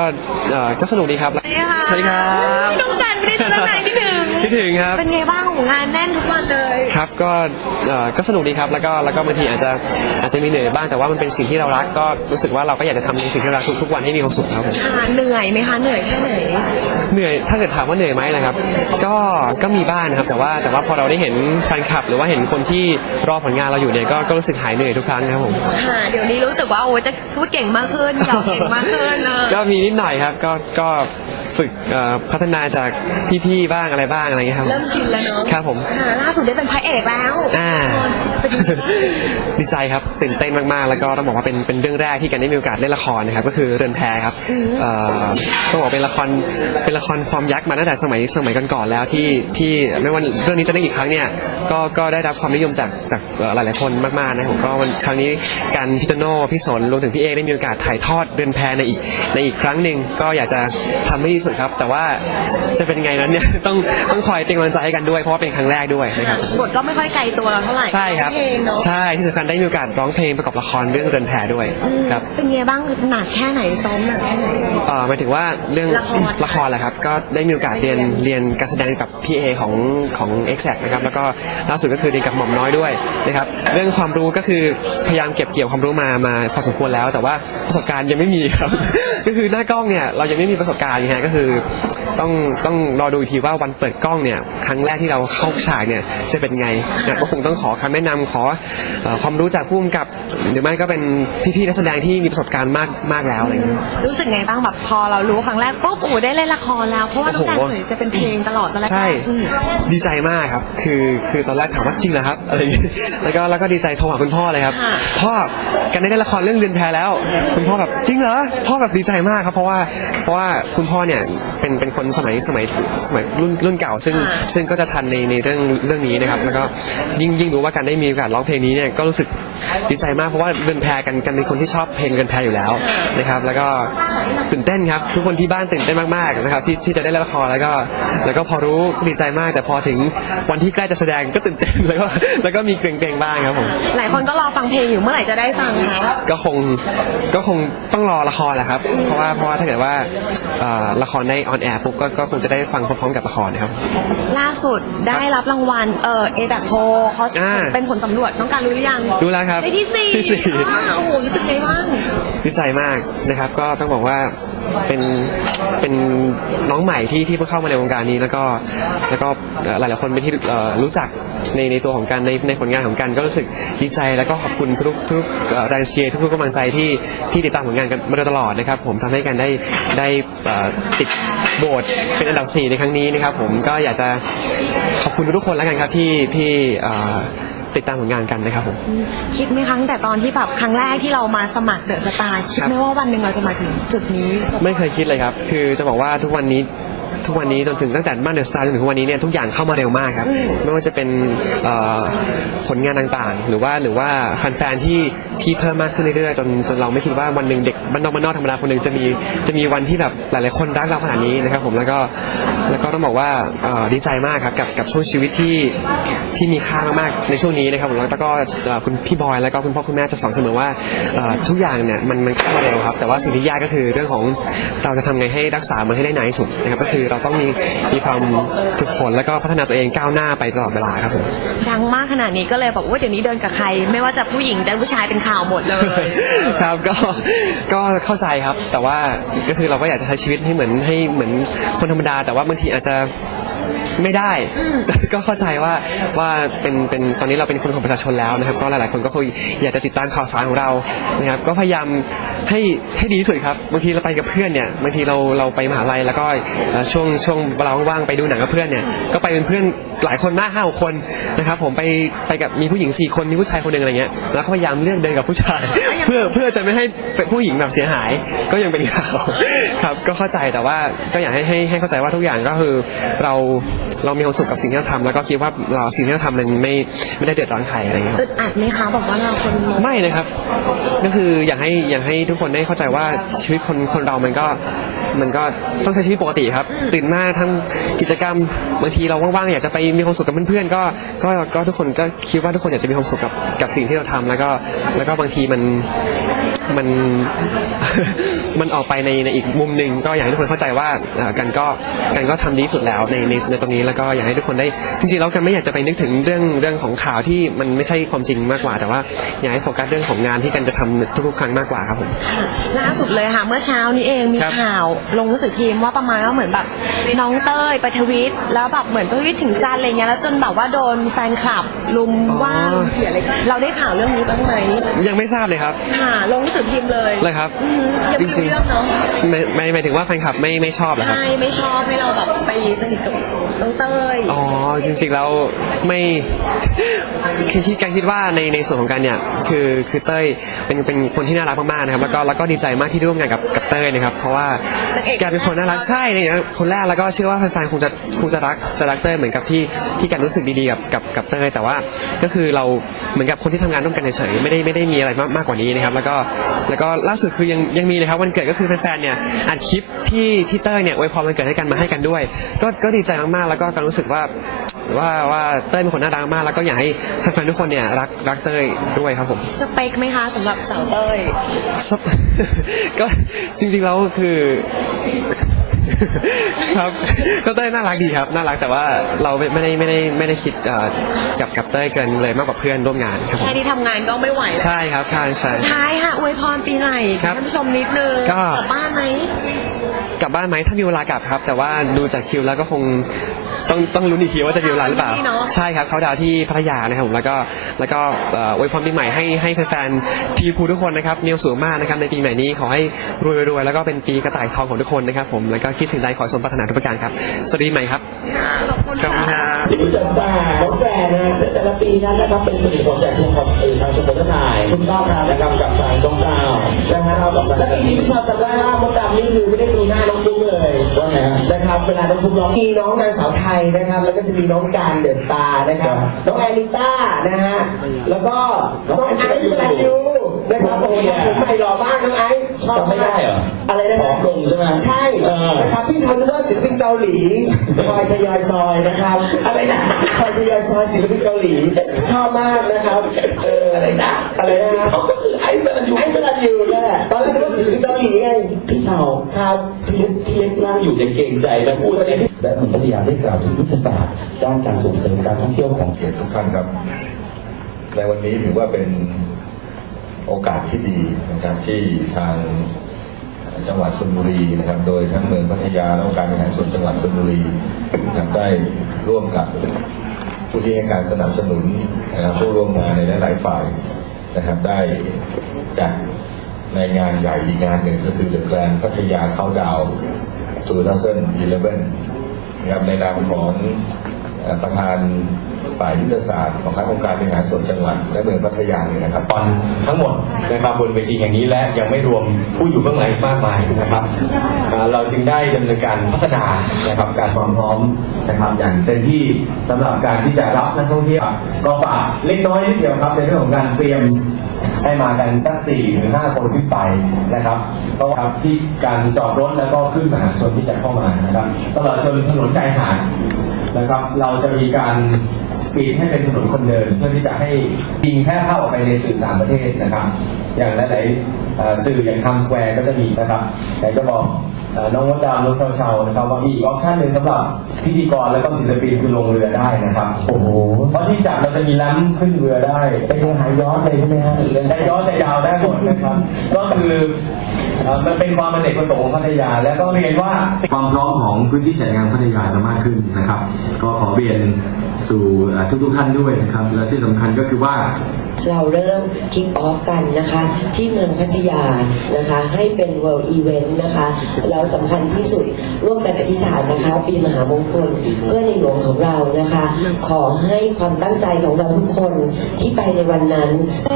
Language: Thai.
ก็เอ่อก็สนุกดีครับ สวัสดีค่ะสวัสดีครับ น้องกันไม่ได้เจอตั้งนานที่หนึ่ง คิดถึงครับ เป็นไงบ้างงานแน่นทุกวันเลย ครับก็เอ่อก็สนุกดีครับแล้วก็แล้วก็บางทีอาจจะอาจจะมีเหนื่อยบ้างแต่ว่ามันเป็นสิ่งที่เรารักก็รู้สึกว่าเราก็อยากจะทำในสิ่งที่เรารักทุกทุกวันให้มีความสุขครับผมค่ะเหนื่อยไหมคะเหนื่อยแค่ไหนเหนื่อยถ้าเกิดถามว่าเหนื่อยไหมนะครับ ก็ก็มีบ้างนะครับ แต่ว่าแต่ว่าพอเราได้เห็นแฟนคลับ หรือว่าเห็นคนที่รอผลงานเราอยู่เนี่ยก็ก็รู้สึกหายเหนื่อยทุกครั้งครับผมค่ะเดี๋ยวนี้รู้สึกว่าโอ้จะพูดเก่งมากขึ้นหยอกเก่งมากขึ้นเออ ก็มีนิดหน่อยครับก็ก็ ฝึกเอ่อพัฒนาจากพี่ๆบ้างอะไรบ้างอะไรอย่างเงี้ยครับเริ่มชินแล้วเนอะครับผมค่ะล่าสุดได้เป็นพระเอกแล้วอ่า เป็นยังไงบ้าง ดีใจครับตื่นเต้นมากๆ แล้วก็ต้องบอกว่าเป็นเป็นเรื่องแรกที่กันได้มีโอกาสเล่นละครนะครับก็คือเรือนแพครับเอ่อต้องบอกเป็นละครเป็นละครฟอร์มยักษ์มาตั้งแต่สมัยสมัยก่อนๆแล้วที่ที่ไม่ว่าเรื่องนี้จะได้อีกครั้งเนี่ยก็ก็ได้รับความนิยมจากจากเอ่อหลายๆคนมากๆนะผมก็วันครั้งนี้การพี่โตโน่พี่สนรวมถึงพี่เอกได้มีโอกาสถ่ายทอดเรือนแพในอีกในอีกครั้งหนึ่งก็อยากจะทำให้ดีที่สุดครับ แต่ว่าจะเป็นไงนั้นเนี่ย ต้องต้องคอยเป็นกำลังใจให้กันด้วย เพราะว่าเป็นครั้งแรกด้วยนะครับ บทก็ไม่ค่อยไกลตัวเราเท่าไหร่ใช่ครับ เพลงเนาะใช่ที่สำคัญได้มีโอกาสร้องเพลงประกอบละครเรื่องเรือนแพด้วยครับ เป็นไงบ้างหนักแค่ไหนซ้อมหนักแค่ไหน เอ่อหมายถึงว่าเรื่องละคร ละครแหละครับ ก็ได้มีโอกาสเรียนเรียนการแสดงกับพี่เอของของ e x a c t นะครับ แล้วก็ล่าสุดก็คือเรียนกับหม่อมน้อยด้วยนะครับ เรื่องความรู้ก็คือพยายามเก็บเกี่ยวความรู้มามาพอสมควรแล้ว แต่ว่าประสบการณ์ยังไม่มีครับ ก็คือหน้ากล้องเนี่ยเรายังไม่มีประสบการณ์ไงฮะก็คือต้องต้องรอดูอีกทีว่าวันเปิดกล้องเนี่ยครั้งแรกที่เราเข้าฉากเนี่ยจะเป็นไงนะก็คงต้องขอคำแนะนำขอเอ่อความรู้จากผู้กำกับ หรือไม่ก็เป็นพี่ๆนักแสดงที่มีประสบการณ์มากมากแล้วอะไรอย่างเงี้ย รู้สึกไงบ้างแบบพอเรารู้ครั้งแรกปุ๊บโอ้ได้เล่นละครแล้ว เพราะว่าน้องการโอ้โห ส่วนใหญ่จะเป็นเพลงตลอดตอนแรกๆใช่อืมดีใจมากครับ คือคือตอนแรกถามว่าจริงเหรอครับอะไรอย่างเงี้ยแล้วก็แล้วก็ดีใจโทรหาคุณพ่อเลยครับค่ะพ่อกันได้เล่นละครเรื่องเรือนแพแล้ว คุณพ่อแบบจริงเหรอพ่อแบบดีใจมากครับ เพราะว่าเพราะว่าคุณพ่อเนี่ยเป็นเป็นคนสมัยสมัยสมัยรุ่นรุ่นเก่า ซึ่งซึ่งก็จะทันในในเรื่องเรื่องนี้นะครับแล้วก็ยิ่งยิ่งรู้ว่าการได้มีโอกาสร้องเพลงนี้เนี่ยก็รู้สึก ดีใจมากเพราะว่าเรือนแพกันกันเป็นคนที่ชอบเพลงเรือนแพอยู่แล้วนะครับแล้วก็ตื่นเต้นครับทุกคนที่บ้านตื่นเต้นมากๆนะครับที่ที่จะได้เล่นละครแล้วก็แล้วก็พอรู้ดีใจมาก แต่พอถึงวันที่ใกล้จะแสดงก็ตื่นเต้นแล้วก็แล้วก็มีเกรงๆบ้างครับผมหลายคนก็รอฟังเพลงอยู่เมื่อไหร่จะได้ฟังคะก็คงก็คงต้องรอละครแหละครับเพราะว่าเพราะว่าถ้าเกิดว่าเอ่อละครได้ออนแอร์ปุ๊บก็ก็คงจะได้ฟังพร้อมๆกับละครนะครับล่าสุดได้รับรางวัลเออเอแบคโพเขาอ่าเป็นผลสำรวจน้องการรู้หรือยังรู้แล้วครับได้ที่สี่ที่สี่ อ้าวโอ้โหรู้สึกไงบ้าง ดีใจมากนะครับก็ต้องบอกว่าเป็นเป็นน้องใหม่ที่ที่เพิ่งเข้ามาในวงการนี้แล้วก็แล้วก็เอ่อหลายๆคนเป็นที่เอ่อรู้จักในในตัวของกันในในผลงานของกันก็รู้สึกดีใจแล้วก็ขอบคุณทุกทุกเอ่อแรงเชียร์ทุกๆกำลังใจที่ที่ติดตามผลงานกันมาโดยตลอดนะครับ ผมทำให้กันได้ได้เอ่อติดโบสเป็นอันดับสี่ในครั้งนี้นะครับ ผมก็อยากจะขอบคุณทุกๆคนแล้วกันครับที่ที่เอ่อ ติดตามผลงานกันนะครับผม คิดไหมครั้งแต่ตอนที่แบบครั้งแรกที่เรามาสมัครเดอะสตาร์คิดไหมว่าวันหนึ่งเราจะมาถึงจุดนี้ ไม่เคยคิดเลยครับ คือจะบอกว่าทุกวันนี้ทุกวันนี้จนถึงตั้งแต่บ้านเดอะสตาร์จนถึงทุกวันนี้เนี่ยทุกอย่างเข้ามาเร็วมากครับ ไม่ว่าจะเป็นเอ่อผลงานต่างๆ หรือว่าหรือว่าแฟนๆที่ ที่เพิ่มมากขึ้นเรื่อยๆจนจนเราไม่คิดว่าวันหนึ่งเด็กบ้านนอกบ้านนอกธรรมดาคนหนึ่งจะมีจะมีวันที่แบบหลายๆคนรักเราขนาดนี้นะครับ ผมแล้วก็แล้วก็ต้องบอกว่าเอ่อดีใจมากครับกับกับช่วงชีวิตที่ที่มีค่ามากๆในช่วงนี้นะครับผมแล้วก็เอ่อคุณพี่บอยแล้วก็คุณพ่อคุณแม่จะสอนเสมอว่าเอ่อทุกอย่างเนี่ยมันมันเข้ามาเร็วครับแต่ว่าสิ่งที่ยากก็คือเรื่องของเราจะทำไงให้รักษามันให้ได้นานที่สุดนะครับก็คือเราต้องมีมีความฝึกฝนแล้วก็พัฒนาตัวเองก้าวหน้าไปตลอดเวลาครับผม ดังมากขนาดนี้ก็เลยแบบว่าเดี๋ยวนี้เดินกับใคร ไม่ว่าจะผู้หญิงแต่ผู้ชายเป็นข่าวหมดเลย ครับก็ก็เข้าใจครับ แต่ว่าก็คือเราก็อยากจะใช้ชีวิตให้เหมือนให้เหมือนคนธรรมดา แต่ว่าบางทีอาจจะ ไม่ได้ ก็เข้าใจว่าว่าเป็นเป็นตอนนี้เราเป็นคนของประชาชนแล้วนะครับ ก็หลายๆคนก็คงอยากจะติดตามข่าวสารของเรานะครับ ก็พยายามให้ให้ดีที่สุดครับบางทีเราไปกับเพื่อนเนี่ยบางทีเราเราไปมหาลัยแล้วก็เอ่อช่วงช่วงเวลาว่างๆไปดูหนังกับเพื่อนเนี่ยก็ไปเป็นเพื่อนหลายคนมากห้าหกคนนะครับ ผมไปไปกับมีผู้หญิงสี่คนมีผู้ชายคนหนึ่งอะไรเงี้ยแล้วก็พยายามเลือกเดินกับผู้ชาย เพื่อเพื่อจะไม่ให้ผู้หญิงแบบเสียหายก็ยังเป็นข่าว ครับก็เข้าใจแต่ว่าก็อยากให้ให้ให้เข้าใจว่าทุกอย่างก็คือเราเรามีความสุขกับสิ่งที่เราทำแล้วก็คิดว่าเราสิ่งที่เราทำมันไม่ไม่ได้เดือดร้อนใครอะไรเงี้ยครับ อึดอัดไหมคะบอกว่าเราคนมองไม่เลยครับ ก็คืออยากให้อยากให้ทุกคนได้เข้าใจว่าชีวิตคนคนเรามันก็ มันก็ต้องใช้ชีวิตปกติครับ ตื่นมาทั้งกิจกรรมบางทีเราว่างๆอยากจะไปมีความสุขกับเพื่อนๆก็ก็ก็ทุกคนก็คิดว่าทุกคนอยากจะมีความสุขกับกับสิ่งที่เราทำแล้วก็แล้วก็บางทีมันมัน มันออกไปในในอีกมุมหนึ่งก็อยากให้ทุกคนเข้าใจว่าเอ่อกันก็กันก็ทำดีที่สุดแล้วในในในตรงนี้แล้วก็อยากให้ทุกคนได้จริงๆแล้วกันไม่อยากจะไปนึกถึงเรื่องเรื่องของข่าวที่มันไม่ใช่ความจริงมากกว่า แต่ว่าอยากให้โฟกัสเรื่องของงานที่กันจะทำทุกๆครั้งมากกว่าครับผม ล่าสุดเลยค่ะ เมื่อเช้านี้เองมีครับข่าวลงหนังสือพิมพ์ว่าประมาณว่าเหมือนแบบน้องเต้ยไปทวิตแล้วแบบเหมือนไปทวิตถึงกันอะไรเงี้ยแล้วจนแบบว่าโดนแฟนคลับลุมว่าลุมเขียนอะไรเราได้ข่าวเรื่องนี้บ้างไหมยังไม่ทราบเลยครับค่ะลงหนังสือพิมพ์เลยเลยครับอืมยังไม่รู้เรื่องเนาะไม่ไม่หมายถึงว่าแฟนคลับไม่ไม่ชอบเหรอครับ ใช่ไม่ชอบให้เราแบบไปสนิทกับ น้องเต้ย อ๋อจริงๆแล้วไม่คือที่การคิดว่าในในส่วนของการเนี่ยคือคือเต้ยเป็นเป็นคนที่น่ารักมากๆนะครับแล้วก็แล้วก็ดีใจมากที่ได้ร่วมงานกับกับเต้ยนะครับเพราะว่าแกเป็นคนน่ารักใช่เนี่ยคนแรกแล้วก็เชื่อว่าแฟนๆคงจะคงจะรักจะรักเต้ยเหมือนกับที่ที่การรู้สึกดีๆกับกับกับเต้ยแต่ว่าก็คือเราเหมือนกับคนที่ทำงานร่วมกันเฉยๆไม่ได้ไม่ได้มีอะไรมากมากกว่านี้นะครับแล้วก็แล้วก็ล่าสุดคือยังยังมีนะครับวันเกิดก็คือแฟนๆเนี่ยอัดคลิปที่ที่เต้ยเนี่ยอวยพรวันเกิดให้กันมาให้กันด้วย ก็ก็ดีใจมากๆแล้วก็การรู้สึกว่าว่าว่าเต้ยเป็นคนน่ารักมาก แล้วก็อยากให้แฟนๆทุกคนเนี่ยรักรักเต้ยด้วยครับผมสเปคไหมคะสำหรับสาวเต้ยซับก็จริงๆแล้วคือ ครับก็เต้ยน่ารักดีครับ น่ารักแต่ว่าเราไม่ไม่ได้ไม่ได้ไม่ได้คิดเอ่อกับกับเต้ยเกินเลยมากกว่าเพื่อนร่วมงานครับผมแค่ที่ทำงานก็ไม่ไหวแล้วใช่ครับใช่ใช่ สุดท้ายค่ะอวยพรปีใหม่ครับท่านผู้ชมนิดนึงก็ กลับบ้านไหม กลับบ้านไหมถ้ามีเวลากลับครับ แต่ว่าดูจากคิวแล้วก็คง ต้องต้องลุ้นอีกทีว่าจะมีเวลาหรือเปล่า ใช่ครับเขาดาวน์ที่พัทยานะครับผมแล้วก็แล้วก็เอ่ออวยพรปีใหม่ให้ให้แฟนๆทีพูทุกคนนะครับมีความสุขมากนะครับในปีใหม่นี้ขอให้รวยรวยๆแล้วก็เป็นปีกระต่ายทองของทุกคนนะครับผมแล้วก็คิดสิ่งใดขอสมปรารถนาทุกประการครับสวัสดีปีใหม่ครับขอบคุณขอบคุณคค่ะรับ คุณจะสร้างน้องแฟนนะซึ่งแต่ละปีนั้นนะครับเป็นผลิตผลจากทางของเออทางสมุนไพรคุณต้องครับ นะครับกับทางจงกาวนะฮะเอากับทางแล้วอีกทีที่ชอบสัปดาห์หน้ามดดำนี่คือไม่ได้ดูหน้าน้องฟุ้ง เลยว่าไงฮะ นะครับเวลาน้องฟุ้งร้องมีน้องนางสาวไทยนะครับ แล้วก็จะมีน้องการเดอะสตาร์นะครับน้องแอนิต้านะฮะแล้วก็น้องไอซ์แลนยูนะครับโอ้โหผมใหม่หล่อมากน้องไอซ์ชอบจำไม่ได้เหรออะไรนะผอมลงใช่ไหมใช่เออ นะครับพี่ชายนึกว่าศิลปินเกาหลีคอยทยอยซอยนะครับอะไรนะคอยทยอยซอยศิลปินเกาหลีชอบมากนะครับเอออะไรนะอะไรนะไอ้สรันยูไอ้สลัดอยู่นั่นแหละตอนแรกนึกว่า ข่าวครับพี่เล็กพี่เล็กนั่งอยู่ยังเกรงใจมาพูดอะไรและผมพยายามได้กล่าวถึงยุทธศาสตร์ด้านการส่งเสริมการท่องเที่ยวของเกียรติทุกท่านครับ ในวันนี้ถือว่าเป็นโอกาสที่ดีนะครับที่ทางจังหวัดชลบุรีนะครับ โดยทั้งเมืองพัทยาและองค์การบริหารส่วนจังหวัดชลบุรีนะครับได้ร่วมกับผู้ที่ให้การสนับสนุนนะครับผู้ร่วมงานในหลายๆฝ่ายนะครับได้จัด ในงานใหญ่อีกงานหนึ่งก็คือเดอะแกรนพัทยาเข้าดาว2011นะครับในนามของประธาน ฝ่ายยุทธศาสตร์ของคณะองค์การบริหารส่วนจังหวัดและเมืองพัทยาเนี่ยนะครับบอลทั้งหมดนะครับบนเวทีแห่งนี้และยังไม่รวมผู้อยู่เบื้องหลังมากมายนะครับเราจึงได้ดำเนินการพัฒนานะครับการความพร้อมนะครับอย่างเต็มที่สำหรับการที่จะรับนักท่องเที่ยวก็ฝากเล็กน้อยนิดเดียวครับในเรื่องของการเตรียมให้มากันสักสี่หรือห้าคนขึ้นไปนะครับเพราะว่าที่การจอดรถแล้วก็ขึ้นมหาชนที่จะเข้ามานะครับตลอดจนถนนชายหาดนะครับ เราจะมีการ ปิดให้เป็นถนนคนเดินเพื่อที่จะให้ยิงแพร่เข้าออกไปในสื่อต่างประเทศนะครับ อย่างหลายๆสื่ออย่างทำสแควร์ก็จะมีนะครับแต่จะบอกน้องมดดามรถเชาๆนะครับว่ามีอีกออปชั่นหนึ่งสำหรับพิธีกรแล้วก็ศิลปินคือลงเรือได้นะครับ โอ้โหเพราะที่จัดเราจะมีล้ำขึ้นเรือได้ไปดูหายย้อนเลยใช่ไหมฮะจะย้อนจะยาวได้หมดนะครับ ก็คือเอ่อมันเป็นความเป็นเอกประสงค์ของพัทยา แล้วก็เรียนว่าความพร้อมของพื้นที่จัดงานพัทยาจะมากขึ้นนะครับ ก็ขอเรียน สู่ทุกทุกท่านด้วยนะครับ และที่สำคัญก็คือว่า เราเริ่มคิกออฟกันนะคะ ที่เมืองพัทยานะคะ ให้เป็น World Event นะคะแล้วสำคัญที่สุดร่วมกันอธิษฐานนะคะ ปีมหามงคลเพื่อในหลวงของเรานะคะ ขอให้ความตั้งใจของเราทุกคนที่ไปในวันนั้น